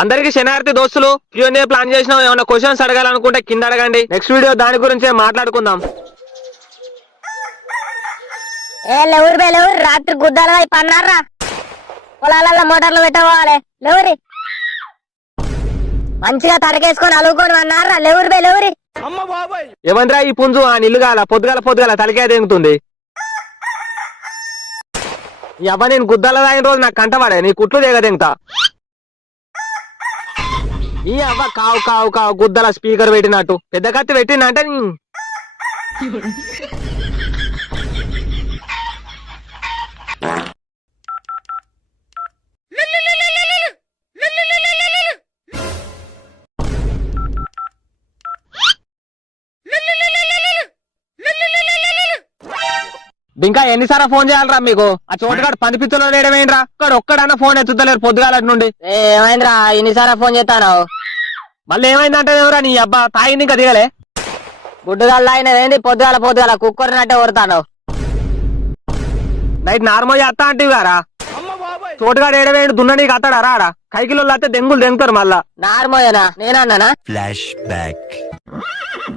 అందరికి శనార్థి దోస్తులు Q&A ప్లాన్ చేసినాం. ఏమైనా క్వశ్చన్స్ అడగాలనుకుంటే కింద అడగండి. నెక్స్ట్ వీడియో దాని గురించే మాట్లాడుకుందాం. లేవురు రాత్రి గుద్దాల వైపు అన్నారా పొలాలలో మోటార్లు పెట్టవాలి లేవురి మంచిగా తడకేసుకొని అలుగుకొని అన్నారా లేవురి ఏమంద్రా ఈ పుంజు ఆ నిల్లుగాల పొద్దుగాల తలకే దెంగుతుంది. ఈ అబ్బా నేను గుద్దాల తాగిన రోజు నాకు కంటవాడే నీ కుట్లు దిగదెంగుతా. ఈ అవ్వ కావు గుద్దల స్పీకర్ పెట్టినట్టు పెద్ద కత్తి పెట్టిందంటే ఇంకా ఎన్నిసార్లు ఫోన్ చేయాలరా మీకు? ఆ చోటుగాడు పనిపిత్తలో లేడమేంట్రా? ఒక్కడన్నా ఫోన్ ఎత్తుతలేరు పొద్దుగాల నుండి. ఏమైందిరా ఇన్నిసార్లు ఫోన్ చేస్తాను మళ్ళీ ఏమైందంటే ఎవరా నీ అబ్బా తాగింది ఇంకా దిగలే గుడ్డుగాళ్ళు తాగినదేంటి పొద్దుగాల కుక్కరినట్టే కొడతాను. నైట్ నార్మల్ చేస్తా అంటే గారా చోటుగాడు ఏడవేంటి దున్న నీకు అత్తాడా రాడా? కైకిలో అయితే దెంగులు దెంగుతారు మళ్ళా. నార్మోయేనా నేనన్నానా? Flash back.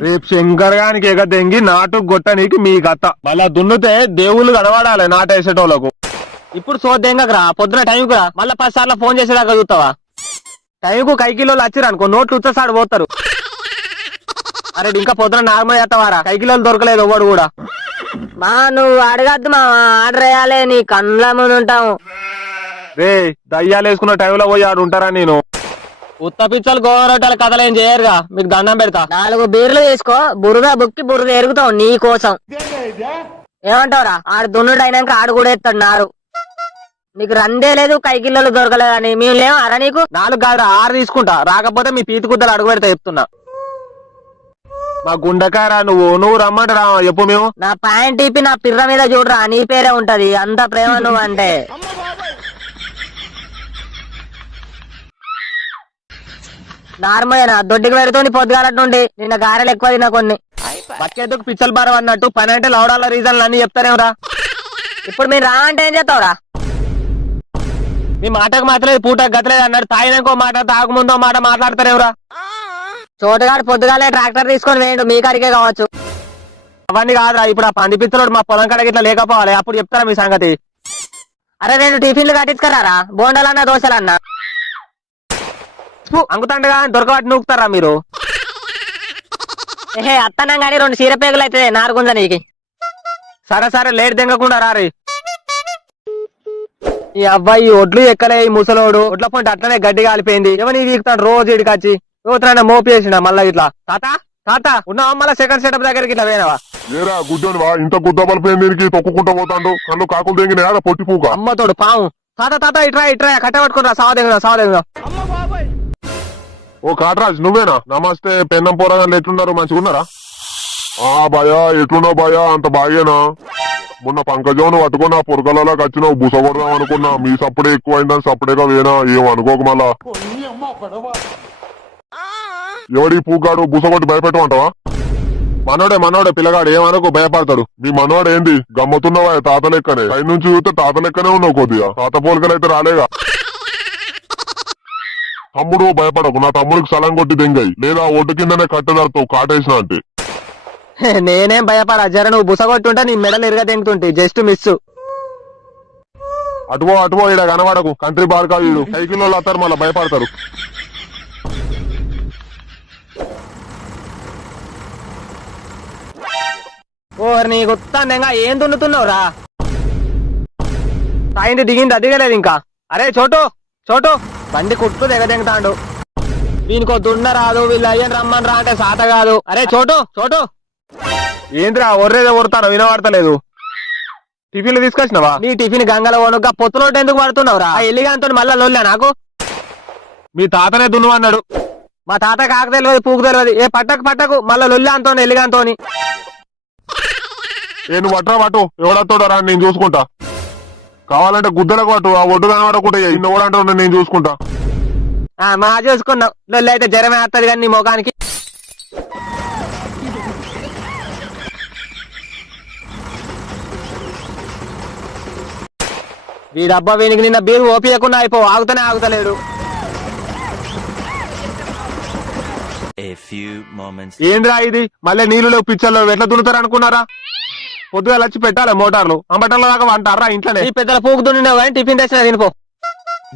రేపు శంకర్ గానికి ఎగ దెంగి నాటు గొట్టనీకి మీ కథ మళ్ళా దున్నుతే దేవుళ్ళు కనబడాలి నాటేసేటోళ్ళకు. ఇప్పుడు సో దెంగకరా పొద్దున టైంకు రా మళ్ళా 10 సార్లు ఫోన్ చేసేదాకా చూస్తావా? టైంకు కైకిలోళ్ళు వచ్చిరు అనుకో నోట్లు ఉత్తసాడు పోతారు. అరే ఇంకా పొద్దున నార్మల్ చేస్తావారా? కైకిలోళ్ళు దొరకలేదు ఎవడు కూడా. మా నువ్వు అడగద్దు మా ఆర్డర్ వేయాలి నీ కళ్ళ ముందు ఉంటాము. రే దయ్యాలు వేసుకున్న టైంలో పోయి ఆడు ఉంటారా? నేను ఉత్త పిచ్చలు గోరొట్టెల కథలు ఏం చేయరుగా మీకు దండం పెడతా. 4 బీర్లు తీసుకో బురద బుక్కి బురద ఎరుగుతావు నీ కోసం. ఏమంటావురా? ఆడు దున్నుడు అయినాక ఆడు కూడా ఎత్తాడు నారు. నీకు రందే లేదు కైకిల్లలు దొరకలేదు అని మేము లేవు అరా నీకు? 4 కాదు 6 తీసుకుంటా రాకపోతే మీ పీతి కుద్దలు అడుగు పెడతా చెప్తున్నా. మా గుండెకాయరా నువ్వు రమ్మంటారా చెప్పు మేము. నా ప్యాంట్ ఇప్పి నా పిర్ర మీద చూడరా నీ పేరే ఉంటది అంత ప్రేమ నువ్వు అంటే. నార్మల్ దొడ్డికి పెడుతుంది పొద్దుగాల నుండి నిన్న గారెలు ఎక్కువ తిన్నా కొన్ని. బక్కేందుకు పిచ్చలు బారం అన్నట్టు పని అంటే లౌడాల రీజన్లు అన్ని చెప్తారేమరా? ఇప్పుడు మీరు రా అంటే ఏం చేస్తావురా? మీ మాటకు మాత్రలేదు పూటకు గతలేదు అన్నాడు. తాగినాకో మాట తాగముందో మాట మాట్లాడతారేమరా? చోటుగాడు పొద్దుగాలే ట్రాక్టర్ తీసుకొని వేయండు మీ కాడికే కావచ్చు. అవన్నీ కాదురా ఇప్పుడు ఆ పంది పిచ్చలోడు మా పొలం కాడకి ఇట్లా లేకపోవాలి అప్పుడు చెప్తారా మీ సంగతి. అరే 2 టిఫిన్లు కట్టించుకరారా బోండాలన్నా దోశలన్నా. అంగుతండగా దొరకబట్టి నూకుతారా మీరు? ఏహే అత్తనం గానీ 2 చీరపేగులు అయితే నారుగుంజ నీకి. సరే లేట్ దెంగకుండా రారి. ఈ అబ్బాయి ఒడ్లు ఎక్కలే ఈ ముసలోడు ఒడ్ల పొంటి అట్లనే గడ్డి కాలిపోయింది. ఎవరిని వీక్తాడు రోజు ఇడికొచ్చి యువతన మోపి వేసిన మళ్ళా ఇట్లా. తాత ఉన్నావా? మళ్ళా సెకండ్ సెటప్ దగ్గరికి ఇట్లా పోయినావా? ఏరా గుడ్డోనివా ఇంత గుద్ద బలిపోయింది దీనికి తొక్కుకుంటా పోతాడు కళ్ళు కాకులు తెంగిన పొట్టి పూక అమ్మతోడు పాము. తాత ఇట్రా కట్ట పట్టుకున్నా సావదెంగుదా. ఓ కాటరాజ్ నువ్వేనా? నమస్తే పెన్నం పోరాగానే ఎట్లున్నారు మంచిగా ఉన్నారా? భయా ఎట్లున్నావు భయా? అంత బాగేనా? మొన్న పంకజోను పట్టుకున్నా పొరకలలోకి వచ్చినావు బుస కొడదాం అనుకున్నా మీ సప్పుడే ఎక్కువైందని సప్పుడేగా వేనా ఏం అనుకోక మళ్ళా. ఎవడి పూగాడు బుస కొట్టి భయపెట్టమంటావా? మనోడే పిల్లగాడు ఏమనుకో భయపడతాడు. మీ మనోడు ఏంది గమ్మతున్నావా? తాత లెక్కనే పై నుంచి చూస్తే తాత లెక్కనే ఉన్నావు కొద్దిగా. తాత పోలికలైతే రాలేగా. తమ్ముడు భయపడకు నా తమ్ముడికి సలం కొట్టి దెంగాయి లేదా ఒడ్డు కిందనే కట్టెదారుతావు కాటేసిన అంటే. నేనేం భయపడా జర నువ్వు బుసగొట్టుంటే నీ మెడలు ఎరగ దెంగుతుంటే జస్ట్ మిస్. అటువో ఈడ కనబడకు కంట్రీ బార్కా వీడు సైకిల్ వాళ్ళు వస్తారు మళ్ళీ భయపడతారు. నీ గుత్తాంగా ఏం దున్నుతున్నావురా? తాయింది దిగింది అదిగలేదు ఇంకా. అరే చోటు బండి కుట్టు దిగదెంగుతాడు. వీనికో దున్న రాదు వీళ్ళు అయ్యని రమ్మని రా అంటే సాత కాదు. అరే చోటు ఏంద్రా ఒర్రేదో కొడతాను వినబడతలేదు. టిఫిన్లు తీసుకొచ్చినావా? నీ టిఫిన్ గంగల వనుగా పొత్తులోటు ఎందుకు పడుతున్నావురా? ఆ ఎల్లిగాంతో మళ్ళా లొల్లా నాకు. మీ తాతనే దున్నువన్నాడు. మా తాత కాక తెలియదు పూకు తెలియదు. ఏ పట్టకు మళ్ళా లొల్లా అంతో ఎల్లిగాంతోని. నేను పట్టు ఎవడత్తోడో రా నేను చూసుకుంటా. కావాలంటే గుద్దలకు పట్టు ఆ ఒడ్డు కనబడకుండా ఇన్న ఓడంటే నేను చూసుకుంటా. మా చూసుకున్నావు లొల్లి అయితే జ్వరమే వస్తుంది కానీ నీ ముఖానికి. వీడబ్బా వీనికి నిన్న బీరు ఓపియకుండా అయిపో ఆగుతలేడు. A few moments. ఏంద్రా ఇది మళ్ళీ నీళ్ళు పిచ్చర్లో ఎట్లా దున్నుతారు అనుకున్నారా? పొద్దుగా వచ్చి పెట్టాలి మోటార్లు అంబటర్ల దాకా అంటారా ఇంట్లోనే. ఈ పెద్దల పూకు దున్నినావు కానీ టిఫిన్ తెచ్చినా తినిపో.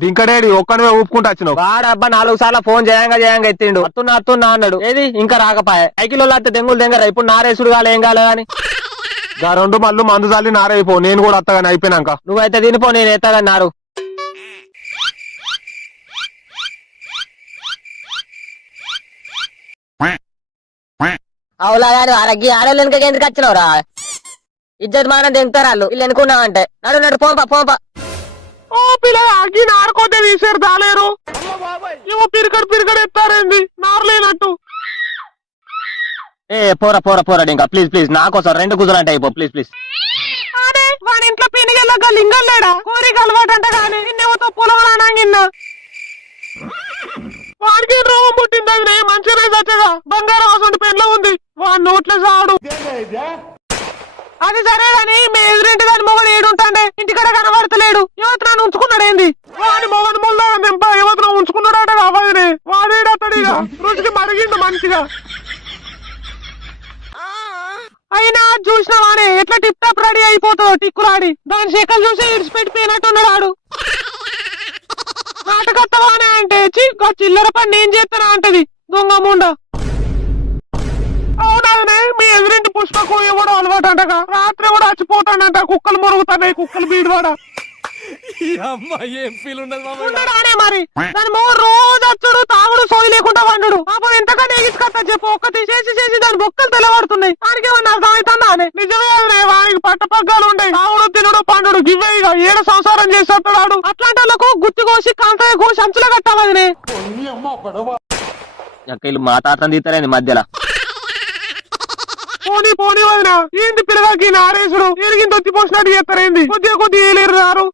దింకడేడి ఒక్కనే ఊపుకుంటా వచ్చినావు. వాడబ్బా 4 సార్లు ఫోన్ చేయంగా ఎత్తిండు. అత్తున్నా అన్నాడు. ఏది ఇంకా రాకపాయే. సైకిల్ అయితే దెంగులు దెంగరా ఇప్పుడు నారేసుడు కాలే ఏం కాలే అని 2 మళ్ళీ మందు చాలి నారైపో. నేను కూడా అత్తగాని అయిపోయినాక నువ్వైతే తినిపో, నేను ఎత్తగాని నారు. అవులా గారు అరగ్గి ఆడోళ్ళు వెనుక ఎందుకు వచ్చినవురా? ఇజ్జత్ మానం దింగుతారు వాళ్ళు. వీళ్ళు ఎన్నుకున్నావంటే నడు పోంప. ఓ పిల్లగా నారుకోతే తీసారు దాలేరు. ఏమో పిరికడు ఎత్తారేంది నారలేనట్టు. ఏ పోరా ఇంకా ప్లీజ్ నా కోసం 2 గుజరాంటే అయిపో ప్లీజ్. అరే వాడి ఇంట్లో పెనిగెళ్ళగా లింగం లేడా? కోరిక అలవాటు అంట కానీ నిన్నేమో పొలవరానంగిన్నా. వాడికి రోగం పుట్టింది. మంచిగా చచ్చగా బంగారం అవసరం పెన్లో ఉంది. వాడి నోట్లో సాడు. అది సరే గాని మీ ఎదురింటి దాని మొగడు ఏడుంటాండే ఇంటికడ కనబడతలేడు. యువత నన్ను ఉంచుకున్నాడు ఏంది? వాడి మొగడు ముళ్ళ యువతను ఉంచుకున్నాడట కావాలి. వాడేడతడిగా రుచికి మరిగిండు మంచిగా. అయినా చూసినవానే ఎట్లా టిప్ టాప్ రెడీ అయిపోతావు టిక్కులాడి. దాని శేఖలు చూసి ఇడిచిపెట్టిపోయినట్టున్నాడు. నాటకత్తవానే అంటే చిల్లర పని నేను చేస్తానా అంటది దొంగ ముండ. అవుననే మీ ఎదురింటి పుష్పకు ఎవడో అలవాటు అంటగా రాత్రి కూడా చచ్చిపోతాడంట. కుక్కలు మొరుగుతున్నాయి, కుక్కలు బీడువాడ. ఉండడానే మరి దాని మొగ రోజు వచ్చుడు తాగుడు సోయి లేకుండా వండు. పాపం ఎంతకన్నా ఎగిసుకొస్తా చెప్పు. ఒక్కటి చేసి దాని బొక్కలు తెల్లబడుతున్నాయి. వానికి ఏమన్నా అర్థమవుతుందా అని? నిజమే వానికి పట్టపగ్గాలు ఉంటాయి. తాగుడు తినడు పండుడు గివ్వే ఇక 7 సంసారం చేస్తాడు. అట్లాంటి వాళ్ళకు గుత్తి కోసి కాంతాయ కోసి అంచులో కట్టాలని మా తాతను తీస్తారేంది మధ్యలో. పోనీ వదిన ఏంటి పిల్లగాకి నారేసుడు ఎరిగింది వచ్చి పోసినట్టు చేస్తారేంది? కొద్దిగా ఏలేరు రారు.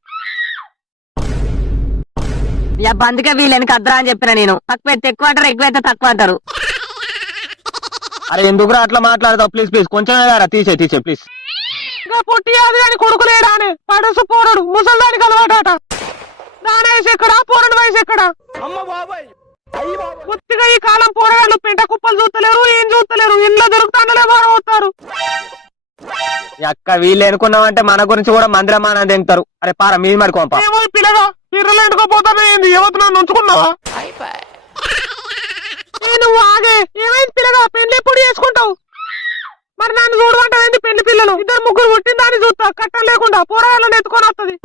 అందుకే వీళ్ళు వెనక అద్దరా అని చెప్పిన నేను. తక్కువ అయితే ఎక్కువ అంటారు, ఎక్కువ అయితే తక్కువ అంటారు. అరే ఎందుకురా అట్లా మాట్లాడతావు? ప్లీజ్ కొంచెం తీసే ప్లీజ్. ఇంకా పొట్టి అది అని కొడుకులేడా అని పడుసు పోరడు ముసల్దానికి అలవాట. దాని వయసు ఎక్కడా, పోరడు వయసు ఎక్కడా? కొద్దిగా ఈ కాలం పోరగాళ్ళు పెంట కుప్పలు చూస్తలేరు, ఏం చూస్తలేరు. ఇంట్లో దొరుకుతాండలే బాగా అక్క వీళ్ళు ఎనుకున్నామంటే మన గురించి కూడా మందిరమానం తింటారు. అరే పార మీ మరి కొంప పిల్లగా పిర్రలు ఎండుకోపోతానే యువత నన్ను ఉంచుకున్నావా? నువ్వు ఆగే ఏమైంది పిల్లగా? పెళ్లి ఎప్పుడు చేసుకుంటావు? మరి నన్ను చూడమంటావేంటి? పెళ్లి పిల్లలు 2 3 పుట్టిందాన్ని చూస్తా కట్టం లేకుండా పోరాళ్ళని ఎత్తుకొని వస్తుంది.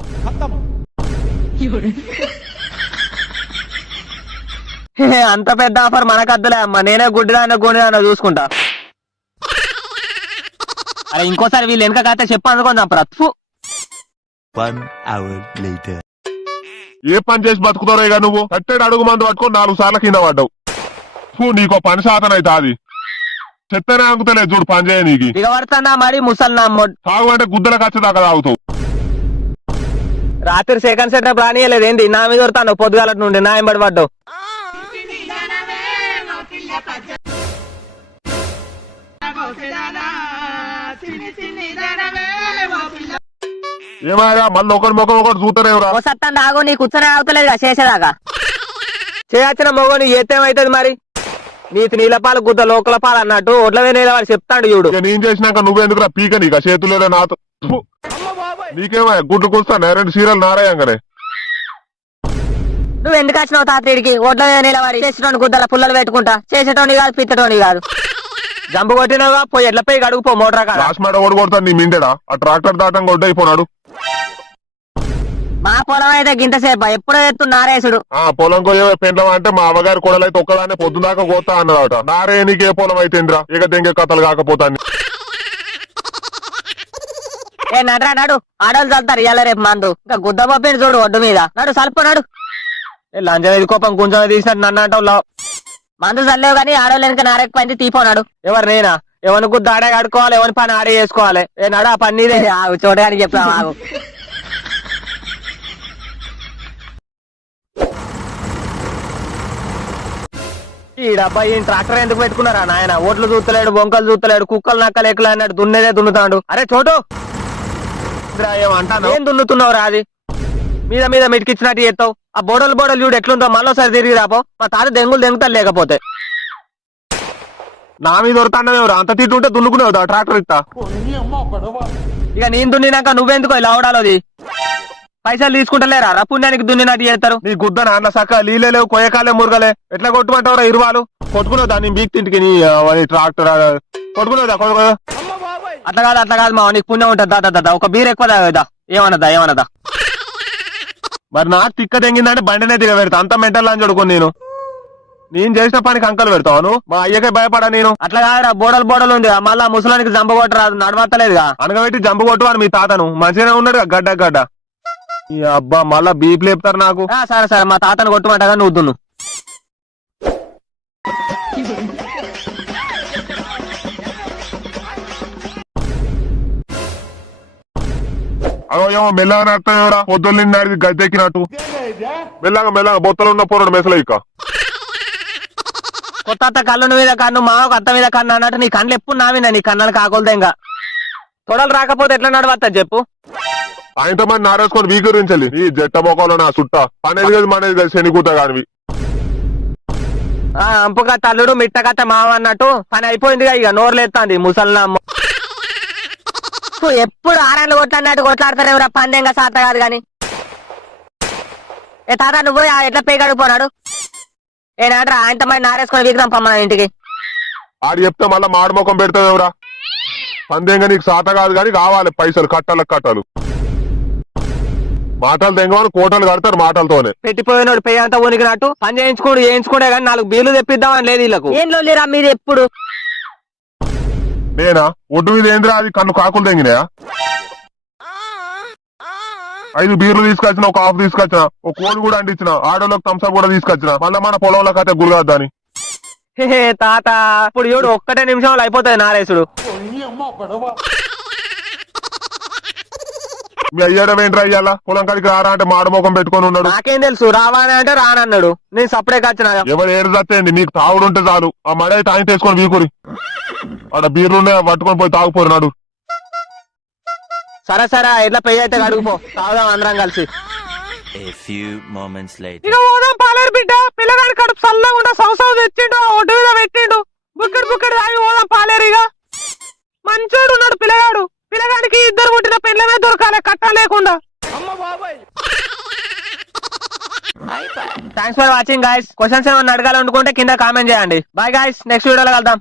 అంత పెద్ద ఆఫర్ మనకద్దులే అమ్మా. నేనే గుడ్డిదాన్న చూసుకుంటా. అరే ఇంకోసారి వీళ్ళు వెనక కాస్తే చెప్పు అందుకుందాం ప్రతు. 1 hour later. ఏ పని చేసి బతుకుతారో ఇక నువ్వు? కట్టేడు అడుగు మందు పట్టుకొని 4 సార్లు కింద పడ్డావు. నీకో పని శాతం అయితే అది చెత్తనే అనుకుతలేదు చూడు పని చేయ. నీకు దిగబడుతున్నా మరి ముసల్నా తాగు అంటే గుద్దల ఖచ్చితంగా తాగుతావు. రాత్రి సెకండ్ సెట్ రానియలేదు ఏంది? నా మీద దొరుకుతాను పొద్దుగాల నుండి నా ఎంబడి పడ్డావు. ఏమాయా మళ్ళీ ఒకటి ముఖం ఒకటి చూస్తారేవరా? సత్తం దాగు నీ కూర్చొని అవుతలేదు చేసేదాకా. చేయచ్చిన మొగని ఏతేమైతుంది మరి? నీతి నీళ్ళపాలు గుద్ద లోకల పాలు అన్నట్టు ఒడ్ల వాడు చెప్తాడు చూడు. నేను చేసినాక నువ్వెందుకురా పీక నీక చేతులేదా నాతో? నీకేమా గుడ్డు కూస్తాను 2 సీరియల్ నారాయంగానే. నువ్వు ఎందుకు వచ్చినావు తాతడికి? ఒడ్ల నిలబడి చేసేటోని గుద్దల పుల్లలు పెట్టుకుంటా. చేసేటోని కాదు పిత్తటోని కాదు. జంపు కొట్టినవా పోయి ఎట్ల పోయి అడుగుపో మోటార్ కాడ. రాసిమాట ఓడి కొడతాను నీ మిండెడా? ఆ ట్రాక్టర్ దాటం కొట్టయిపోనాడు. మా పొలం అయితే గింతసేపు ఎప్పుడో ఎత్తు నారేసుడు. పొలం కొయ్యే పెండ్లం అంటే మా అవ్వగారి కొడలైతే ఒక్కదాన్ని పొద్దుదాకా కోతా అన్నదట. నారే నీకే పొలం అయితేంద్రా ఇక దెంగే కథలు కాకపోతాను. ఏ నడరా నడు, ఆడోళ్ళు చల్తారు ఇవాళ రేపు మందు. ఇంకా గుద్ద పప్పిని చూడు ఒడ్డు మీద. నడు సల్పు నడు. లంచం కోపం కొంచెం తీసినట్టు నన్ను అంటావు. మందు చల్లేవు కానీ ఆడోళ్ళు వెనక నారెక్కువైంది తీపోనాడు. ఎవరు నేనా? ఎవరి గుద్ద ఆడే ఆడుకోవాలి, ఎవరి పని ఆడే చేసుకోవాలి. ఏ నడా పని ఆగు చూడడానికి చెప్పావు ఆగు. ఈ డబ్బా ఈ ట్రాక్టర్ ఎందుకు పెట్టుకున్నారా నాయన? ఓట్లు చూస్తలేడు, బొంకలు చూస్తలేడు, కుక్కలు నక్కలు ఎక్కలు అన్నాడు. దున్నేదే దున్నుతాడు. అరే చోటు ఏమంటాను? ఏం దున్నుతున్నావు రాది? మీద మిటికిచ్చినట్టు చేస్తావు. ఆ బోడలు చూడు ఎట్లుందో. మళ్ళీసారి తిరిగి రాపో. మా తాత దెంగులు దెంగుతాడు లేకపోతే. నా మీద దొరుకుతాండేవరా అంత తిట్టు ఉంటే దున్నుకునేవుదా ట్రాక్టర్ ఇస్తా ఇక నేను దున్నినాక నువ్వెందుకో ఇలా అవడాలోది పైసలు తీసుకుంటలేరా రా పుణ్యానికి దున్నినట్టు చేస్తారు నీ గుద్ద నాన్న సక్క నీళ్ళే లేవు కొయ్యకాలే మురగలే ఎట్లా కొట్టుమంటావురా ఇరువాలు కొట్టుకునేదా నీ బీక్ తింటికి నీ ట్రాక్టర్ కొట్టుకునేదా కొడుకు అట్లా కాదు మా నీకు పుణ్యం ఉంటుంది దాదా ఒక బీర్ ఎక్కువ తాగదా ఏమన్నదా మరి నాకు తిక్క తెంగిందంటే బండినే దిగ పెడతా అంత మెంటల్ అని చూడుకుని నేను చేసిన పనికి అంకలు పెడతాను మా అయ్యకే భయపడా నేను అట్లా కాదురా బోడలు ఉంది మళ్ళా ముసలానికి జంబ కొట్టరాదు నడవత్తలేదుగా అనగబెట్టి జంబ కొట్టు అని మీ తాతను మంచిగానే ఉన్నాడు గడ్డ ఈ అబ్బా మళ్ళా బీప్ లేపుతారు నాకు సరే మా తాతను కొట్టుమంటగా నువ్వు దున్ను అదో ఏమో మెల్లగా నడతావురా పొద్దున్న నిండి గద్దెక్కినట్టు మెల్లగా బొత్తలు ఉన్న పోరాడు మెసలు ఇక కొత్త అత్త కళ్ళు మీద కన్ను మావకు అత్త మీద కన్ను అన్నట్టు నీ కళ్ళు ఎప్పుడు నావినా నీ కన్నాను కాకూడదు ఇంకా తొడలు రాకపోతే ఎట్లా నడవత్తా చెప్పు ఆయనతో మంది నారేసుకొని వీకరించాలి ఈ జట్ట మొక్కలో నా చుట్ట పనేది కదా మనది కదా శనికూత కానివి అంపుగా తల్లుడు మిట్టకత్త మావ అన్నట్టు పని అయిపోయిందిగా ఇక నోరులేస్తాంది ముసలినమ్మ ఎప్పుడు ఆరాళ్ళు కొట్లాడినట్టు కొట్లాడతారేవరా పందెంగా సాత కాదు గాని ఏ తాత నువ్వు ఎట్లా పేగడు పోనాడు ఏనాడ్రా ఆయనతో మరి నారేసుకొని వీకుదాం పమ్మన ఇంటికి ఆడు చెప్తే మళ్ళా మాడు ముఖం పెడతావురా పందేంగా నీకు సాత కాదు కానీ కావాలి పైసలు కట్టాలు మాటలు తెంగమని కోటలు కడతారు మాటలతోనే పెట్టిపోయినోడు పెయ్యి అంతా ఉనికినట్టు పని చేయించుకుంటే కానీ 4 బీర్లు తెప్పిద్దామని లేదు వీళ్ళకు ఏం లోలేరా మీరు ఎప్పుడు నేనా ఒడ్డు మీద ఏందిరా అది కన్ను కాకులు తెంగినాయా 5 బీర్లు తీసుకొచ్చిన ఒక హాఫ్ తీసుకొచ్చిన ఒక కోడి కూడా అంటించిన ఆడోళ్ళకి థమ్స్అప్ కూడా తీసుకొచ్చిన మళ్ళీ మన పొలంలో కట్టే గురిగాద్దని హే తాత ఇప్పుడు ఏడు ఒక్కటే నిమిషంలో అయిపోతాయి నారేసుడు మీ అయ్యాడం ఏంట్రా అయ్యాలా పొలం కాడికి రారా అంటే మాడమోకం పెట్టుకొని ఉన్నాడు నాకేం తెలుసు రావాలని అంటే రానన్నాడు నేను సపరేట్ వచ్చిన ఎవరు ఏడు చచ్చేయండి మీకు తాగుడు ఉంటే చాలు ఆ మడ అయితే ఆయన తీసుకొని వీకురి ఆడ బీర్లునే పట్టుకొని పోయి తాగుపోరు సరే ఎట్లా పెయ్యి అయితే అడుగుపో తాగుదాం అందరం కలిసి A few moments later. ఇక పోదాం పాలేరు బిడ్డ పిల్లగాడి కడుపు చల్లగా ఉండ సంవత్సరం తెచ్చిండు ఒడ్డు మీద పెట్టిండు బుక్కడి తాగి పోదాం పాలేరు ఇక మంచోడు ఉన్నాడు పిల్లగాడికి 2 పుట్టిన పెళ్ళమే దొరకాలి కట్ట లేకుండా thanks for watching guys questions ఏమన్నా అడగాలనుకుంటే కింద కామెంట్ చేయండి బాయ్ గైస్ నెక్స్ట్ వీడియోలో కలుద్దాం